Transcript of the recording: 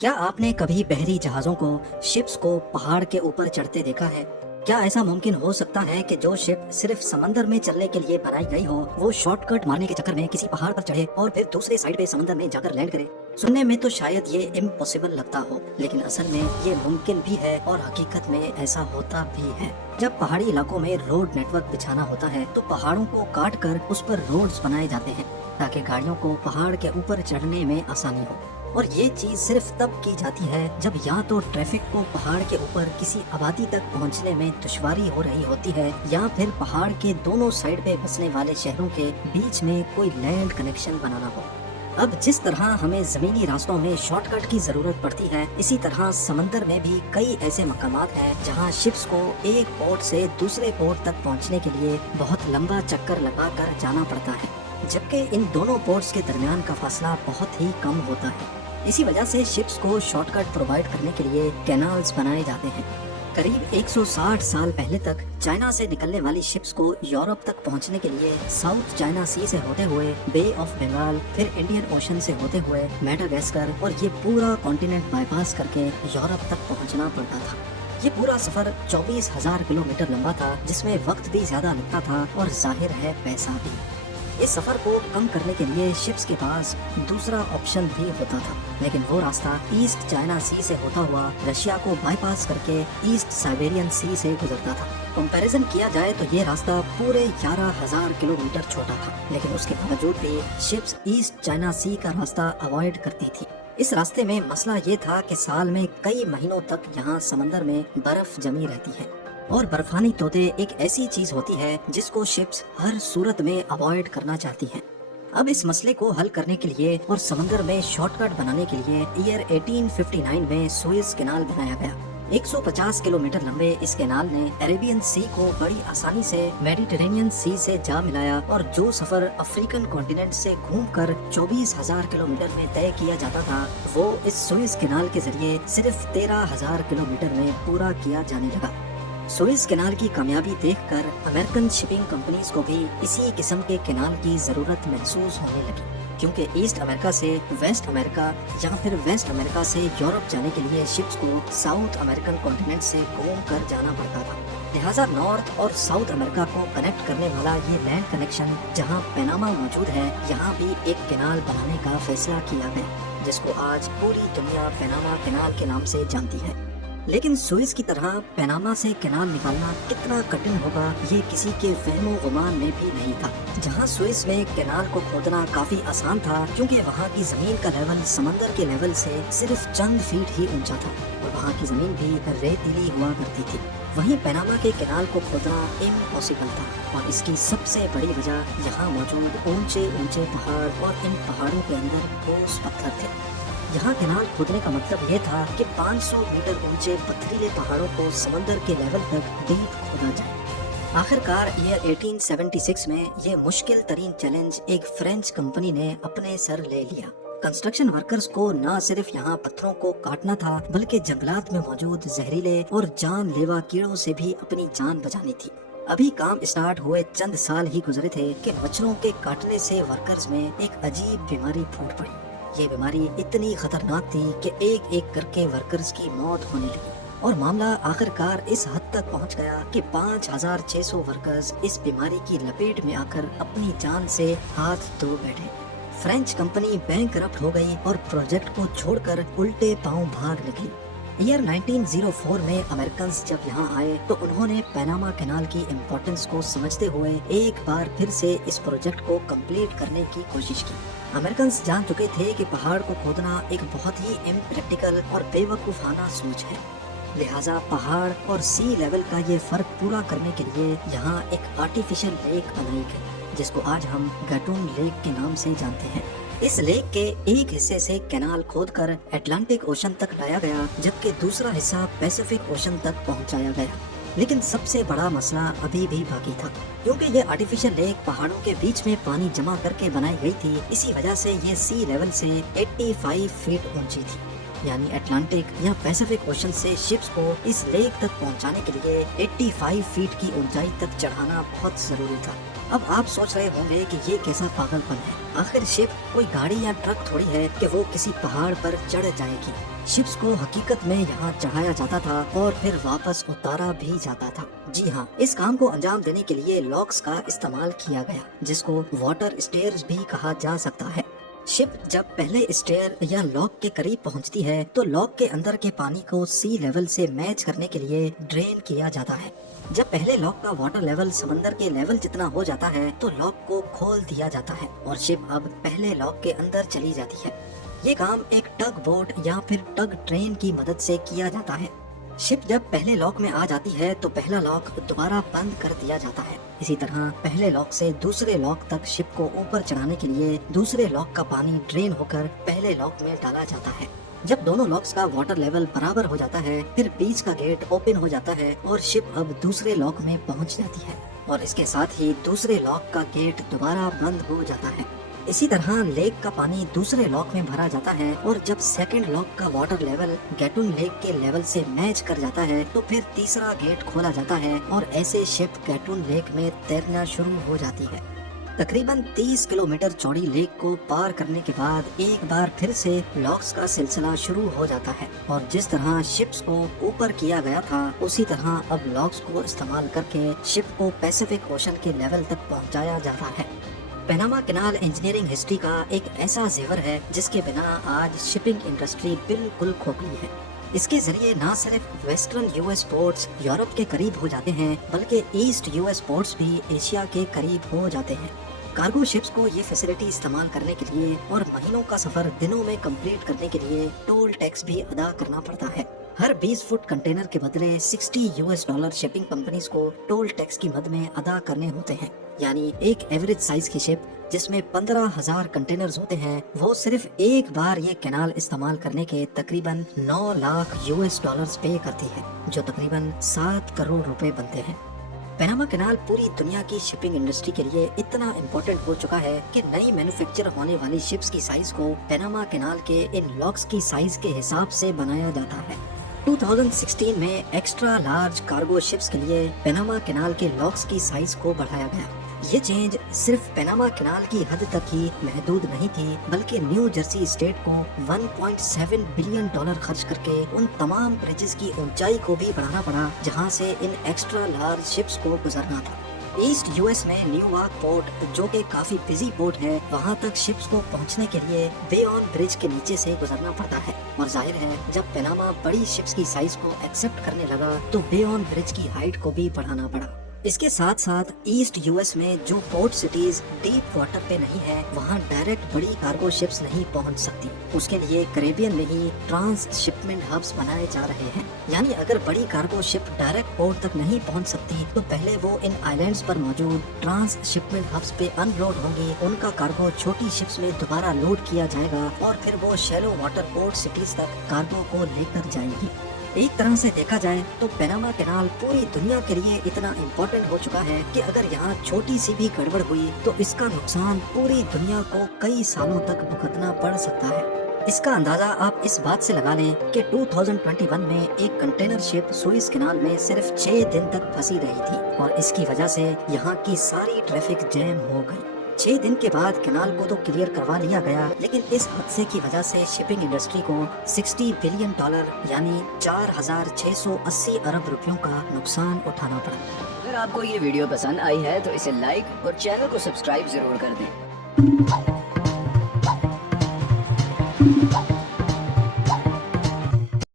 क्या आपने कभी बहरी जहाज़ों को शिप्स को पहाड़ के ऊपर चढ़ते देखा है? क्या ऐसा मुमकिन हो सकता है कि जो शिप सिर्फ समंदर में चलने के लिए बनाई गई हो, वो शॉर्टकट मारने के चक्कर में किसी पहाड़ पर चढ़े और फिर दूसरे साइड पे समंदर में जाकर लैंड करे? सुनने में तो शायद ये इम्पॉसिबल लगता हो, लेकिन असल में ये मुमकिन भी है और हकीकत में ऐसा होता भी है। जब पहाड़ी इलाकों में रोड नेटवर्क बिछाना होता है, तो पहाड़ों को काट कर उस पर रोड्स बनाए जाते हैं ताकि गाड़ियों को पहाड़ के ऊपर चढ़ने में आसानी हो। और ये चीज सिर्फ तब की जाती है जब या तो ट्रैफिक को पहाड़ के ऊपर किसी आबादी तक पहुंचने में दुश्वारी हो रही होती है, या फिर पहाड़ के दोनों साइड पे बसने वाले शहरों के बीच में कोई लैंड कनेक्शन बनाना हो। अब जिस तरह हमें जमीनी रास्तों में शॉर्टकट की जरूरत पड़ती है, इसी तरह समंदर में भी कई ऐसे मकामात हैं जहां शिप्स को एक पोर्ट से दूसरे पोर्ट तक पहुंचने के लिए बहुत लंबा चक्कर लगाकर जाना पड़ता है, जबकि इन दोनों पोर्ट्स के दरमियान का फासला बहुत ही कम होता है। इसी वजह से शिप्स को शॉर्टकट प्रोवाइड करने के लिए कैनाल्स बनाए जाते हैं। करीब 160 साल पहले तक चाइना से निकलने वाली शिप्स को यूरोप तक पहुंचने के लिए साउथ चाइना सी से होते हुए बे ऑफ बंगाल, फिर इंडियन ओशन से होते हुए मेडागास्कर और ये पूरा कॉन्टिनेंट बाईपास करके यूरोप तक पहुंचना पड़ता था। ये पूरा सफर 24,000 किलोमीटर लंबा था, जिसमें वक्त भी ज्यादा लगता था और जाहिर है पैसा भी। इस सफर को कम करने के लिए शिप्स के पास दूसरा ऑप्शन भी होता था, लेकिन वो रास्ता ईस्ट चाइना सी से होता हुआ रशिया को बाईपास करके ईस्ट साइबेरियन सी से गुजरता था। कंपैरिजन किया जाए तो ये रास्ता पूरे 11,000 किलोमीटर छोटा था, लेकिन उसके बावजूद भी शिप्स ईस्ट चाइना सी का रास्ता अवॉइड करती थी। इस रास्ते में मसला ये था कि साल में कई महीनों तक यहाँ समंदर में बर्फ जमी रहती है, और बर्फानी तोते एक ऐसी चीज होती है जिसको शिप्स हर सूरत में अवॉइड करना चाहती हैं। अब इस मसले को हल करने के लिए और समंदर में शॉर्टकट बनाने के लिए ईयर 1859 में सुएज कैनाल बनाया गया। 150 किलोमीटर लंबे इस कैनाल ने अरेबियन सी को बड़ी आसानी से मेडिटेरेनियन सी से जा मिलाया, और जो सफर अफ्रीकन कॉन्टिनेंट से घूमकर 24,000 किलोमीटर में तय किया जाता था, वो इस सुएज कैनाल के जरिए सिर्फ 13,000 किलोमीटर में पूरा किया जाने लगा। सुएज कैनाल की कामयाबी देखकर अमेरिकन शिपिंग कंपनीज को भी इसी किस्म के कैनाल की जरूरत महसूस होने लगी, क्योंकि ईस्ट अमेरिका से वेस्ट अमेरिका या फिर वेस्ट अमेरिका से यूरोप जाने के लिए शिप्स को साउथ अमेरिकन कॉन्टिनेंट से घूम कर जाना पड़ता था। लिहाजा नॉर्थ और साउथ अमेरिका को कनेक्ट करने वाला ये लैंड कनेक्शन जहाँ पनामा मौजूद है, यहाँ भी एक कैनाल बनाने का फैसला किया गया, जिसको आज पूरी दुनिया पनामा कैनाल के नाम से जानती है। लेकिन सुएज की तरह पनामा से कैनाल निकालना कितना कठिन होगा, ये किसी के फहमो गुमान में भी नहीं था। जहां सुएज में कैनाल को खोदना काफी आसान था, क्योंकि वहां की जमीन का लेवल समंदर के लेवल से सिर्फ चंद फीट ही ऊंचा था, और वहां की जमीन भी रेतीली हुआ करती थी। वहीं पनामा के कैनाल को खोदना इम्पॉसिबल था, और इसकी सबसे बड़ी वजह यहाँ मौजूद ऊंचे ऊंचे पहाड़ और इन पहाड़ों के अंदर ठोस पत्थर थे। यहाँ कैनाल खोदने का मतलब ये था कि 500 मीटर ऊंचे पथरीले पहाड़ों को समंदर के लेवल तक डीप खोदा जाए। आखिरकार ईयर 1876 में ये मुश्किल तरीन चैलेंज एक फ्रेंच कंपनी ने अपने सर ले लिया। कंस्ट्रक्शन वर्कर्स को न सिर्फ यहाँ पत्थरों को काटना था, बल्कि जंगलात में मौजूद जहरीले और जानलेवा कीड़ों से भी अपनी जान बचानी थी। अभी काम स्टार्ट हुए चंद साल ही गुजरे थे कि मच्छरों के काटने से वर्कर्स में एक अजीब बीमारी फूट पड़ी। ये बीमारी इतनी खतरनाक थी कि एक एक करके वर्कर्स की मौत होने लगी, और मामला आखिरकार इस हद तक पहुंच गया कि 5,600 वर्कर्स इस बीमारी की लपेट में आकर अपनी जान से हाथ धो बैठे। फ्रेंच कंपनी बैंकरप्ट हो गई और प्रोजेक्ट को छोड़कर उल्टे पांव भाग निकली। ईयर 1904 में अमेरिकन जब यहाँ आए तो उन्होंने पनामा कैनाल की इम्पोर्टेंस को समझते हुए एक बार फिर से इस प्रोजेक्ट को कंप्लीट करने की कोशिश की। अमेरिकन जान चुके थे कि पहाड़ को खोदना एक बहुत ही इम्प्रैक्टिकल और बेवकूफाना सोच है, लिहाजा पहाड़ और सी लेवल का ये फर्क पूरा करने के लिए यहाँ एक आर्टिफिशियल लेक बनाई गई, जिसको आज हम गैटून लेक के नाम से जानते हैं। इस लेक के एक हिस्से से कैनाल खोदकर अटलांटिक ओशन तक लाया गया, जबकि दूसरा हिस्सा पैसिफिक ओशन तक पहुंचाया गया। लेकिन सबसे बड़ा मसला अभी भी बाकी था, क्योंकि ये आर्टिफिशियल लेक पहाड़ों के बीच में पानी जमा करके बनाई गई थी। इसी वजह से ये सी लेवल से 85 फीट ऊंची थी, यानी अटलांटिक या पैसिफिक ओशन से शिप्स को इस लेक तक पहुंचाने के लिए 85 फीट की ऊंचाई तक चढ़ाना बहुत जरूरी था। अब आप सोच रहे होंगे कि ये कैसा पागलपन है। आखिर शिप कोई गाड़ी या ट्रक थोड़ी है कि वो किसी पहाड़ पर चढ़ जाएगी। शिप्स को हकीकत में यहाँ चढ़ाया जाता था और फिर वापस उतारा भी जाता था। जी हाँ, इस काम को अंजाम देने के लिए लॉक्स का इस्तेमाल किया गया, जिसको वाटर स्टेयर्स भी कहा जा सकता है। शिप जब पहले स्टेयर या लॉक के करीब पहुंचती है तो लॉक के अंदर के पानी को सी लेवल से मैच करने के लिए ड्रेन किया जाता है। जब पहले लॉक का वाटर लेवल समंदर के लेवल जितना हो जाता है तो लॉक को खोल दिया जाता है और शिप अब पहले लॉक के अंदर चली जाती है। ये काम एक टग बोट या फिर टग ट्रेन की मदद से किया जाता है। शिप जब पहले लॉक में आ जाती है तो पहला लॉक दोबारा बंद कर दिया जाता है। इसी तरह पहले लॉक से दूसरे लॉक तक शिप को ऊपर चढ़ाने के लिए दूसरे लॉक का पानी ड्रेन होकर पहले लॉक में डाला जाता है। जब दोनों लॉक्स का वाटर लेवल बराबर हो जाता है फिर बीच का गेट ओपन हो जाता है और शिप अब दूसरे लॉक में पहुंच जाती है और इसके साथ ही दूसरे लॉक का गेट दोबारा बंद हो जाता है। इसी तरह लेक का पानी दूसरे लॉक में भरा जाता है और जब सेकंड लॉक का वाटर लेवल गैटून लेक के लेवल से मैच कर जाता है तो फिर तीसरा गेट खोला जाता है और ऐसे शिप गैटून लेक में तैरना शुरू हो जाती है। तकरीबन 30 किलोमीटर चौड़ी लेक को पार करने के बाद एक बार फिर से लॉक्स का सिलसिला शुरू हो जाता है और जिस तरह शिप्स को ऊपर किया गया था उसी तरह अब लॉक्स को इस्तेमाल करके शिप को पैसिफिक ओशन के लेवल तक पहुंचाया जाता है। पनामा कैनाल इंजीनियरिंग हिस्ट्री का एक ऐसा जेवर है जिसके बिना आज शिपिंग इंडस्ट्री बिल्कुल खोखली है। इसके जरिए न सिर्फ वेस्टर्न यूएस पोर्ट्स यूरोप के करीब हो जाते हैं बल्कि ईस्ट यूएस पोर्ट्स भी एशिया के करीब हो जाते हैं। कार्गो शिप्स को ये फैसिलिटी इस्तेमाल करने के लिए और महीनों का सफर दिनों में कंप्लीट करने के लिए टोल टैक्स भी अदा करना पड़ता है। हर 20 फुट कंटेनर के बदले $60 शिपिंग कंपनीज को टोल टैक्स की मद में अदा करने होते हैं। यानी एक एवरेज साइज की शिप जिसमें 15,000 कंटेनर्स होते हैं वो सिर्फ एक बार ये कैनाल इस्तेमाल करने के तकरीबन $9 लाख पे करती है, जो तकरीबन 7 करोड़ रुपए बनते हैं। पनामा कैनाल पूरी दुनिया की शिपिंग इंडस्ट्री के लिए इतना इम्पोर्टेंट हो चुका है कि नई मैन्युफैक्चर होने वाली शिप्स की साइज को पनामा कैनाल के इन लॉक्स की साइज के हिसाब से बनाया जाता है। 2016 में एक्स्ट्रा लार्ज कार्गो शिप्स के लिए पनामा कैनाल के लॉक्स की साइज को बढ़ाया गया। ये चेंज सिर्फ पनामा कैनाल की हद तक ही महदूद नहीं थी बल्कि न्यू जर्सी स्टेट को $1.7 बिलियन खर्च करके उन तमाम ब्रिजेस की ऊंचाई को भी बढ़ाना पड़ा जहां से इन एक्स्ट्रा लार्ज शिप्स को गुजरना था। ईस्ट यूएस में न्यूयॉर्क पोर्ट जो कि काफी बिजी पोर्ट है, वहां तक शिप्स को पहुंचने के लिए बे ऑन ब्रिज के नीचे से गुजरना पड़ता है और जाहिर है जब पनामा बड़ी शिप्स की साइज को एक्सेप्ट करने लगा तो बे ऑन ब्रिज की हाइट को भी बढ़ाना पड़ा। इसके साथ साथ ईस्ट यूएस में जो पोर्ट सिटीज डीप वाटर पे नहीं है वहाँ डायरेक्ट बड़ी कार्गो शिप्स नहीं पहुँच सकती। उसके लिए कैरेबियन में ही ट्रांस शिपमेंट हब्स बनाए जा रहे हैं। यानी अगर बड़ी कार्गो शिप डायरेक्ट पोर्ट तक नहीं पहुँच सकती तो पहले वो इन आइलैंड्स पर मौजूद ट्रांस शिपमेंट हब्स पे अनलोड होंगी, उनका कार्गो छोटी शिप्स में दोबारा लोड किया जाएगा और फिर वो शैलो वाटर पोर्ट सिटीज तक कार्गो को लेकर जाएंगी। एक तरह से देखा जाए तो पनामा कैनाल पूरी दुनिया के लिए इतना इम्पोर्टेंट हो चुका है कि अगर यहाँ छोटी सी भी गड़बड़ हुई तो इसका नुकसान पूरी दुनिया को कई सालों तक भुगतना पड़ सकता है। इसका अंदाजा आप इस बात से लगा लें कि 2021 में एक कंटेनर शिप सुएज कैनाल में सिर्फ 6 दिन तक फंसी रही थी और इसकी वजह से यहाँ की सारी ट्रैफिक जैम हो गई। 6 दिन के बाद कैनाल को तो क्लियर करवा लिया गया, लेकिन इस हादसे की वजह से शिपिंग इंडस्ट्री को $60 बिलियन यानी 4,680 अरब रुपयों का नुकसान उठाना पड़ा। अगर आपको ये वीडियो पसंद आई है तो इसे लाइक और चैनल को सब्सक्राइब जरूर कर दें।